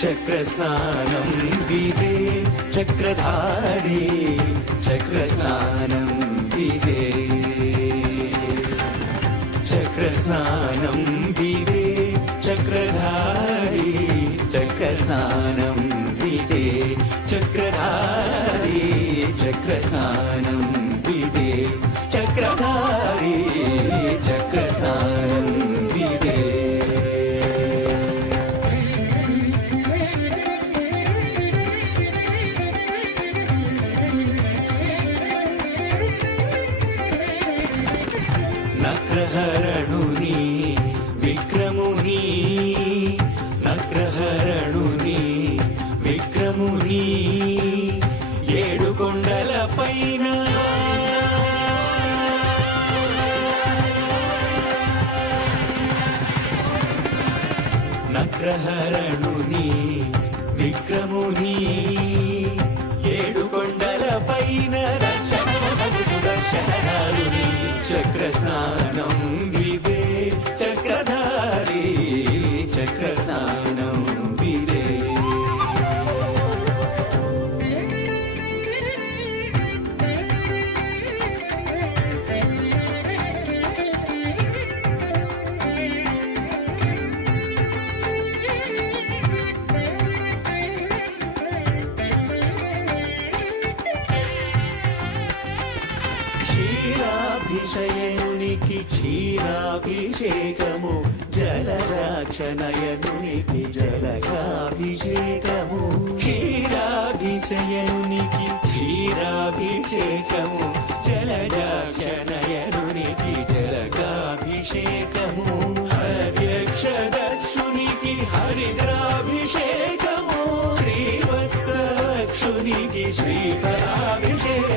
చక్రస్నానం విదే చక్రధారి చక్రస్నానం విదే చక్రస్నానం విదే చక్రధారి చక్రస్నానం విదే చక్రధారి చక్రస్నానం విదే చక్రధారి చక్రస్నానం విదే నగ్రహరణుని విక్రముని నగ్రహరణుని విక్రముని ఏడు కొండల పైన నగ్రహరణుని విక్రముని ఏడు కొండల పైన సుదర్శనరుని చక్రస్నానం విదే చక్రధారి చక్రస్నానం విదే క్షీరాభిషయనునికి క్షీరాభిషేకము జలరాక్షనయనునికి జలకాభిషేకము క్షీరాభిషయనునికి క్షీరాభిషేకము జలరాక్షనయనునికి జలకాభిషేకము హర్యక్షదక్షునికి హరిద్రాభిషేకము శ్రీవత్సవక్షునికి శ్రీఫలాభిషేకము